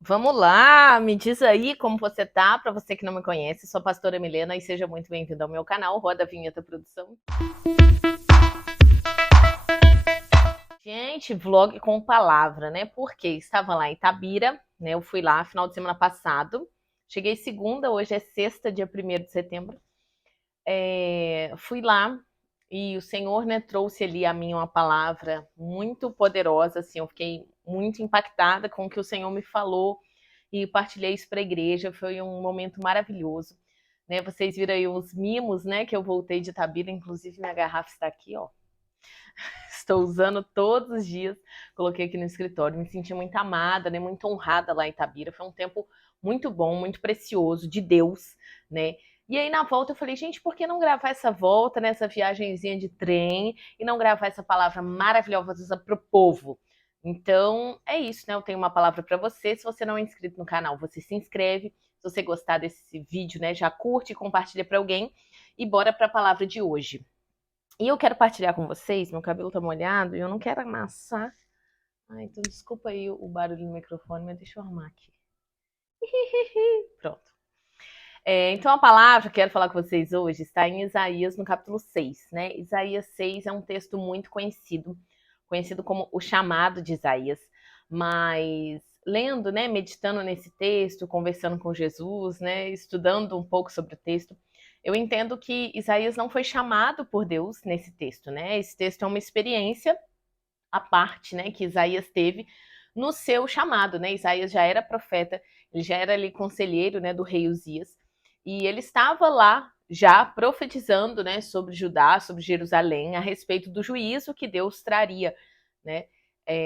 Vamos lá, me diz aí como você tá, para você que não me conhece, sou a pastora Milena e seja muito bem-vindo ao meu canal, roda a vinheta produção. Gente, vlog com palavra, né? Porque estava lá em Itabira, né? Eu fui lá final de semana passado, cheguei segunda, hoje é sexta, dia 1º de setembro. Fui lá e o Senhor, né, trouxe ali a mim uma palavra muito poderosa, assim, eu fiquei muito impactada com o que o Senhor me falou e partilhei isso para a igreja, foi um momento maravilhoso, né? Vocês viram aí os mimos, né, que eu voltei de Itabira, inclusive minha garrafa está aqui, ó. Estou usando todos os dias, coloquei aqui no escritório, me senti muito amada, né, muito honrada lá em Itabira, foi um tempo muito bom, muito precioso, de Deus, né? E aí na volta eu falei, gente, por que não gravar essa volta, nessa viagenzinha de trem, e não gravar essa palavra maravilhosa para o povo? Então, é isso, né? Eu tenho uma palavra para você. Se você não é inscrito no canal, você se inscreve. Se você gostar desse vídeo, né, já curte e compartilha para alguém. E bora para a palavra de hoje. E eu quero partilhar com vocês, meu cabelo tá molhado e eu não quero amassar. Ah, então desculpa aí o barulho no microfone, mas deixa eu arrumar aqui. Pronto. Então a palavra que eu quero falar com vocês hoje está em Isaías, no capítulo 6, né? Isaías 6 é um texto muito conhecido como o chamado de Isaías, mas lendo, né, meditando nesse texto, conversando com Jesus, né, estudando um pouco sobre o texto, eu entendo que Isaías não foi chamado por Deus nesse texto, né? Esse texto é uma experiência à parte, né, que Isaías teve no seu chamado, né? Isaías já era profeta, ele já era ali conselheiro, né, do rei Uzias, e ele estava lá já profetizando, né, sobre Judá, sobre Jerusalém, a respeito do juízo que Deus traria, né,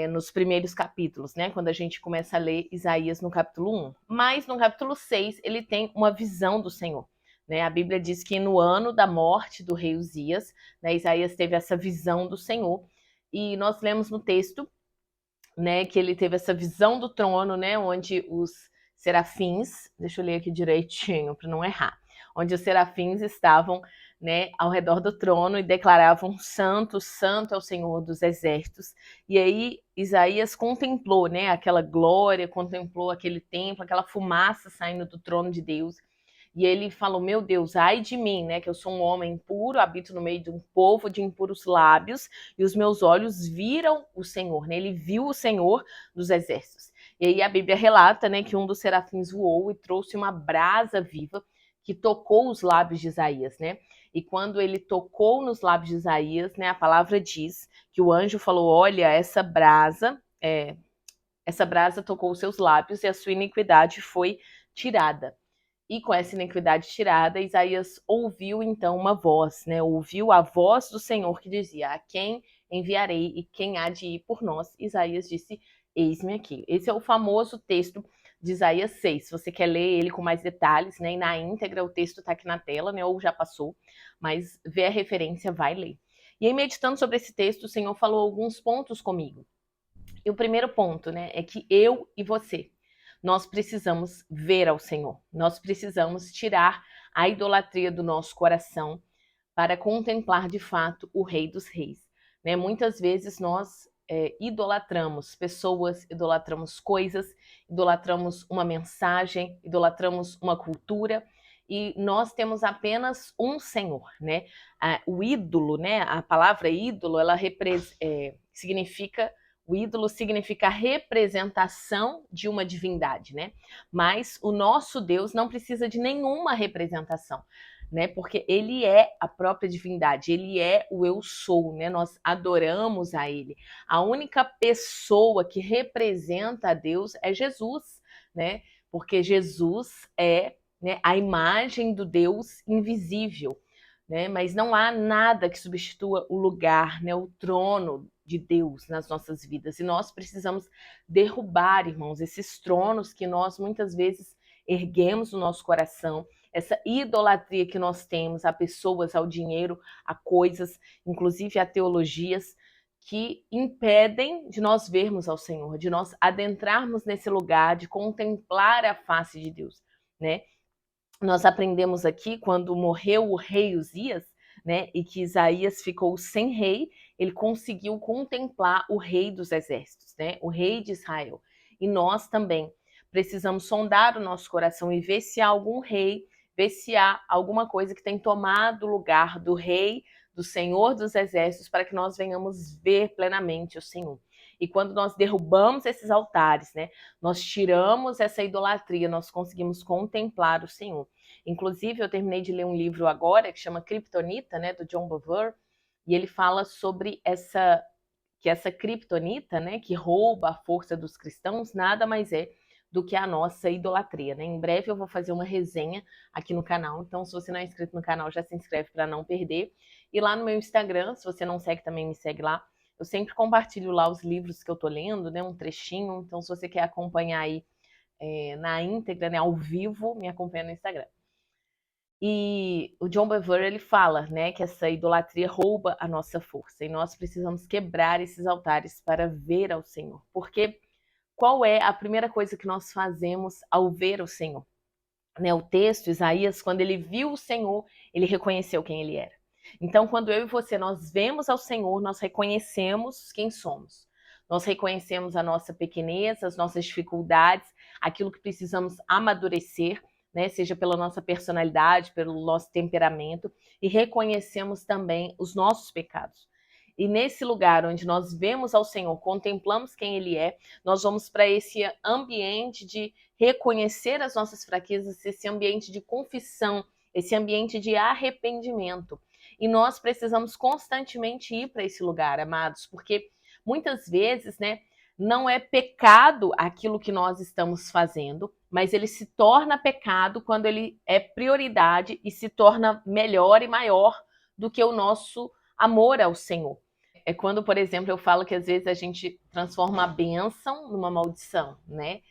nos primeiros capítulos, né, quando a gente começa a ler Isaías no capítulo 1. Mas no capítulo 6 ele tem uma visão do Senhor, né? A Bíblia diz que no ano da morte do rei Uzias, né, Isaías teve essa visão do Senhor, e nós lemos no texto, né, que ele teve essa visão do trono, né, onde os serafins, deixa eu ler aqui direitinho para não errar, onde os serafins estavam, né, ao redor do trono e declaravam: Santo, Santo é o Senhor dos exércitos. E aí Isaías contemplou, né, aquela glória, contemplou aquele templo, aquela fumaça saindo do trono de Deus. E ele falou: meu Deus, ai de mim, né, que eu sou um homem impuro, habito no meio de um povo de impuros lábios, e os meus olhos viram o Senhor, né? Ele viu o Senhor dos exércitos. E aí a Bíblia relata, né, que um dos serafins voou e trouxe uma brasa viva que tocou os lábios de Isaías, né? E quando ele tocou nos lábios de Isaías, né, a palavra diz que o anjo falou: olha, essa brasa tocou os seus lábios e a sua iniquidade foi tirada. E com essa iniquidade tirada, Isaías ouviu então uma voz, né? Ouviu a voz do Senhor que dizia: a quem enviarei e quem há de ir por nós? Isaías disse: eis-me aqui. Esse é o famoso texto de Isaías 6. Se você quer ler ele com mais detalhes, né? E na íntegra, o texto está aqui na tela, né? Ou já passou, mas vê a referência, vai ler. E aí, meditando sobre esse texto, o Senhor falou alguns pontos comigo. E o primeiro ponto, né, é que eu e você, nós precisamos ver ao Senhor. Nós precisamos tirar a idolatria do nosso coração para contemplar de fato o Rei dos Reis. Né? Muitas vezes nós idolatramos pessoas, idolatramos coisas, idolatramos uma mensagem, idolatramos uma cultura, e nós temos apenas um Senhor, né? O ídolo, né? A palavra ídolo, ela significa, o ídolo significa a representação de uma divindade, né? Mas o nosso Deus não precisa de nenhuma representação, né? Porque ele é a própria divindade, ele é o eu sou, né? Nós adoramos a ele. A única pessoa que representa a Deus é Jesus, né? Porque Jesus é, né, a imagem do Deus invisível, né? Mas não há nada que substitua o lugar, né, o trono de Deus nas nossas vidas. E nós precisamos derrubar, irmãos, esses tronos que nós muitas vezes erguemos no nosso coração, essa idolatria que nós temos a pessoas, ao dinheiro, a coisas, inclusive a teologias, que impedem de nós vermos ao Senhor, de nós adentrarmos nesse lugar, de contemplar a face de Deus, né? Nós aprendemos aqui, quando morreu o rei Uzias, né, e que Isaías ficou sem rei, ele conseguiu contemplar o rei dos exércitos, né, o rei de Israel. E nós também precisamos sondar o nosso coração e ver se há algum rei, ver se há alguma coisa que tem tomado o lugar do rei, do Senhor dos exércitos, para que nós venhamos ver plenamente o Senhor. E quando nós derrubamos esses altares, né, nós tiramos essa idolatria, nós conseguimos contemplar o Senhor. Inclusive, eu terminei de ler um livro agora que chama Kryptonita, né, do John Bevere, e ele fala sobre essa kryptonita, né, que rouba a força dos cristãos, nada mais é do que a nossa idolatria, né? Em breve eu vou fazer uma resenha aqui no canal, então se você não é inscrito no canal, já se inscreve para não perder. E lá no meu Instagram, se você não segue também, me segue lá. Eu sempre compartilho lá os livros que eu tô lendo, né, um trechinho, então se você quer acompanhar aí na íntegra, né, ao vivo, me acompanha no Instagram. E o John Bevere, ele fala, né, que essa idolatria rouba a nossa força e nós precisamos quebrar esses altares para ver ao Senhor. Porque qual é a primeira coisa que nós fazemos ao ver o Senhor? Né, o texto, Isaías, quando ele viu o Senhor, ele reconheceu quem ele era. Então, quando eu e você, nós vemos ao Senhor, nós reconhecemos quem somos. Nós reconhecemos a nossa pequenez, as nossas dificuldades, aquilo que precisamos amadurecer, né, seja pela nossa personalidade, pelo nosso temperamento, e reconhecemos também os nossos pecados. E nesse lugar onde nós vemos ao Senhor, contemplamos quem Ele é, nós vamos para esse ambiente de reconhecer as nossas fraquezas, esse ambiente de confissão, esse ambiente de arrependimento. E nós precisamos constantemente ir para esse lugar, amados, porque muitas vezes, né, não é pecado aquilo que nós estamos fazendo, mas ele se torna pecado quando ele é prioridade e se torna melhor e maior do que o nosso amor ao Senhor. É quando, por exemplo, eu falo que às vezes a gente transforma a bênção numa maldição, né?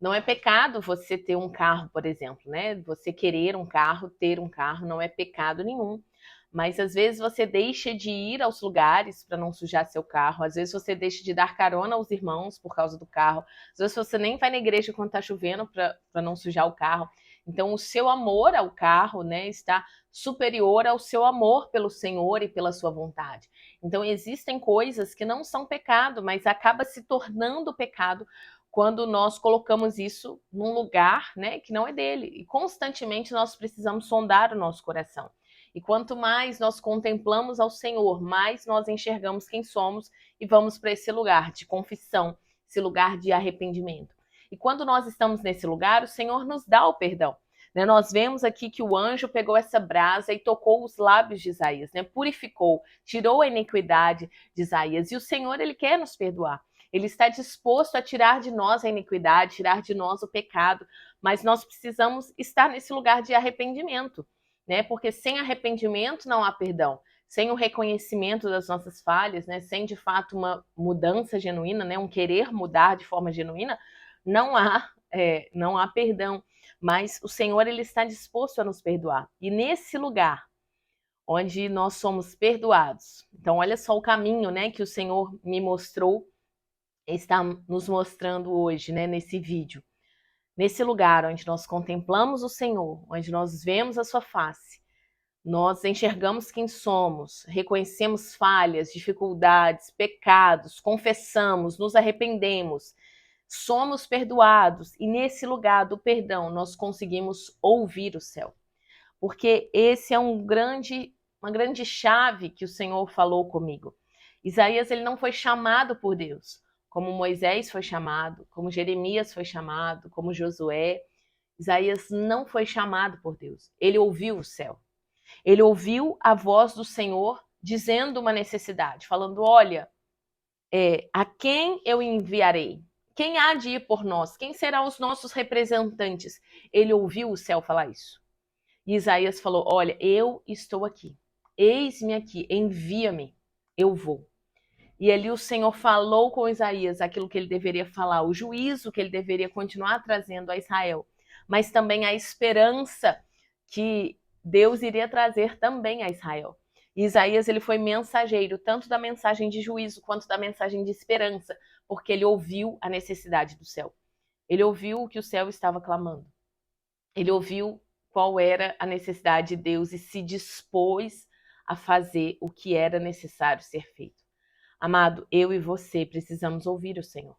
Não é pecado você ter um carro, por exemplo, né? Você querer um carro, ter um carro, não é pecado nenhum. Mas às vezes você deixa de ir aos lugares para não sujar seu carro, às vezes você deixa de dar carona aos irmãos por causa do carro, às vezes você nem vai na igreja quando está chovendo para não sujar o carro. Então o seu amor ao carro, né, está superior ao seu amor pelo Senhor e pela sua vontade. Então existem coisas que não são pecado, mas acaba se tornando pecado quando nós colocamos isso num lugar, né, que não é dele. E constantemente nós precisamos sondar o nosso coração. E quanto mais nós contemplamos ao Senhor, mais nós enxergamos quem somos e vamos para esse lugar de confissão, esse lugar de arrependimento. E quando nós estamos nesse lugar, o Senhor nos dá o perdão. Né? Nós vemos aqui que o anjo pegou essa brasa e tocou os lábios de Isaías, né? Purificou, tirou a iniquidade de Isaías. E o Senhor, ele quer nos perdoar. Ele está disposto a tirar de nós a iniquidade, tirar de nós o pecado, mas nós precisamos estar nesse lugar de arrependimento, né? Porque sem arrependimento não há perdão. Sem o reconhecimento das nossas falhas, né? Sem de fato uma mudança genuína, né? Um querer mudar de forma genuína, não há perdão. Mas o Senhor, ele está disposto a nos perdoar. E nesse lugar onde nós somos perdoados. Então, olha só o caminho, né, que o Senhor me mostrou, está nos mostrando hoje, né, nesse vídeo. Nesse lugar onde nós contemplamos o Senhor, onde nós vemos a sua face, nós enxergamos quem somos, reconhecemos falhas, dificuldades, pecados, confessamos, nos arrependemos, somos perdoados e nesse lugar do perdão nós conseguimos ouvir o céu. Porque esse é uma grande chave que o Senhor falou comigo. Isaías ele não foi chamado por Deus, como Moisés foi chamado, como Jeremias foi chamado, como Josué. Isaías não foi chamado por Deus. Ele ouviu o céu. Ele ouviu a voz do Senhor dizendo uma necessidade, falando: olha, a quem eu enviarei? Quem há de ir por nós? Quem serão os nossos representantes? Ele ouviu o céu falar isso. E Isaías falou: olha, eu estou aqui. Eis-me aqui, envia-me, eu vou. E ali o Senhor falou com Isaías aquilo que ele deveria falar, o juízo que ele deveria continuar trazendo a Israel, mas também a esperança que Deus iria trazer também a Israel. E Isaías ele foi mensageiro tanto da mensagem de juízo quanto da mensagem de esperança, porque ele ouviu a necessidade do céu. Ele ouviu o que o céu estava clamando. Ele ouviu qual era a necessidade de Deus e se dispôs a fazer o que era necessário ser feito. Amado, eu e você precisamos ouvir o Senhor.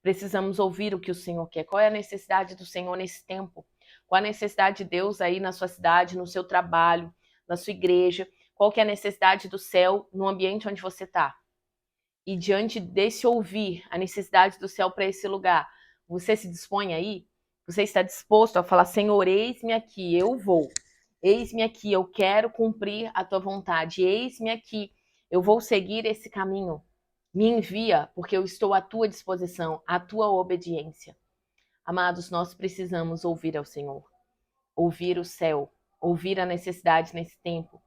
Precisamos ouvir o que o Senhor quer. Qual é a necessidade do Senhor nesse tempo? Qual a necessidade de Deus aí na sua cidade, no seu trabalho, na sua igreja? Qual que é a necessidade do céu no ambiente onde você está? E diante desse ouvir, a necessidade do céu para esse lugar, você se dispõe aí? Você está disposto a falar: Senhor, eis-me aqui, eu vou. Eis-me aqui, eu quero cumprir a tua vontade. Eis-me aqui, eu vou seguir esse caminho. Me envia, porque eu estou à tua disposição, à tua obediência. Amados, nós precisamos ouvir ao Senhor, ouvir o céu, ouvir a necessidade nesse tempo,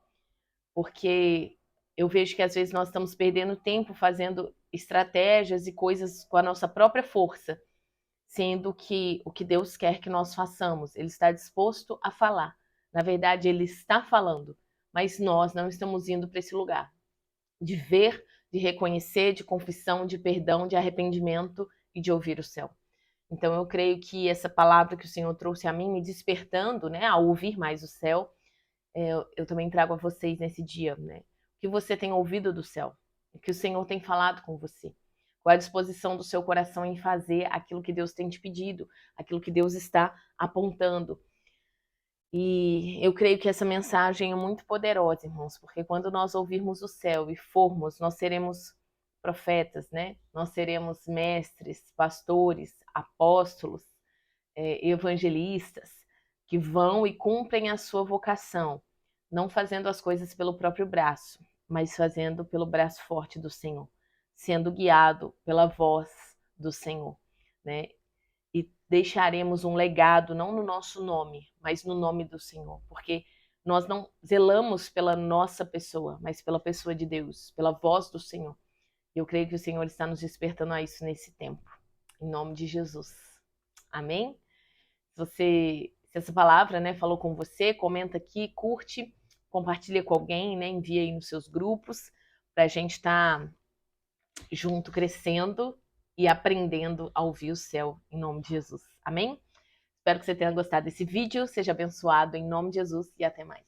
porque eu vejo que às vezes nós estamos perdendo tempo fazendo estratégias e coisas com a nossa própria força, sendo que o que Deus quer que nós façamos, Ele está disposto a falar. Na verdade, Ele está falando, mas nós não estamos indo para esse lugar de ver, de reconhecer, de confissão, de perdão, de arrependimento e de ouvir o céu. Então eu creio que essa palavra que o Senhor trouxe a mim, me despertando, né, a ouvir mais o céu, eu também trago a vocês nesse dia, né? O que você tem ouvido do céu? O que o Senhor tem falado com você? Qual é a disposição do seu coração em fazer aquilo que Deus tem te pedido, aquilo que Deus está apontando? E eu creio que essa mensagem é muito poderosa, irmãos, porque quando nós ouvirmos o céu e formos, nós seremos profetas, né? Nós seremos mestres, pastores, apóstolos, evangelistas, que vão e cumprem a sua vocação, não fazendo as coisas pelo próprio braço, mas fazendo pelo braço forte do Senhor, sendo guiado pela voz do Senhor, né? E deixaremos um legado não no nosso nome, mas no nome do Senhor, porque nós não zelamos pela nossa pessoa, mas pela pessoa de Deus, pela voz do Senhor. Eu creio que o Senhor está nos despertando a isso nesse tempo, em nome de Jesus. Amém? Se essa palavra, né, falou com você, comenta aqui, curte, compartilha com alguém, né, envia aí nos seus grupos, para a gente estar junto, crescendo e aprendendo a ouvir o céu, em nome de Jesus. Amém? Espero que você tenha gostado desse vídeo, seja abençoado em nome de Jesus e até mais.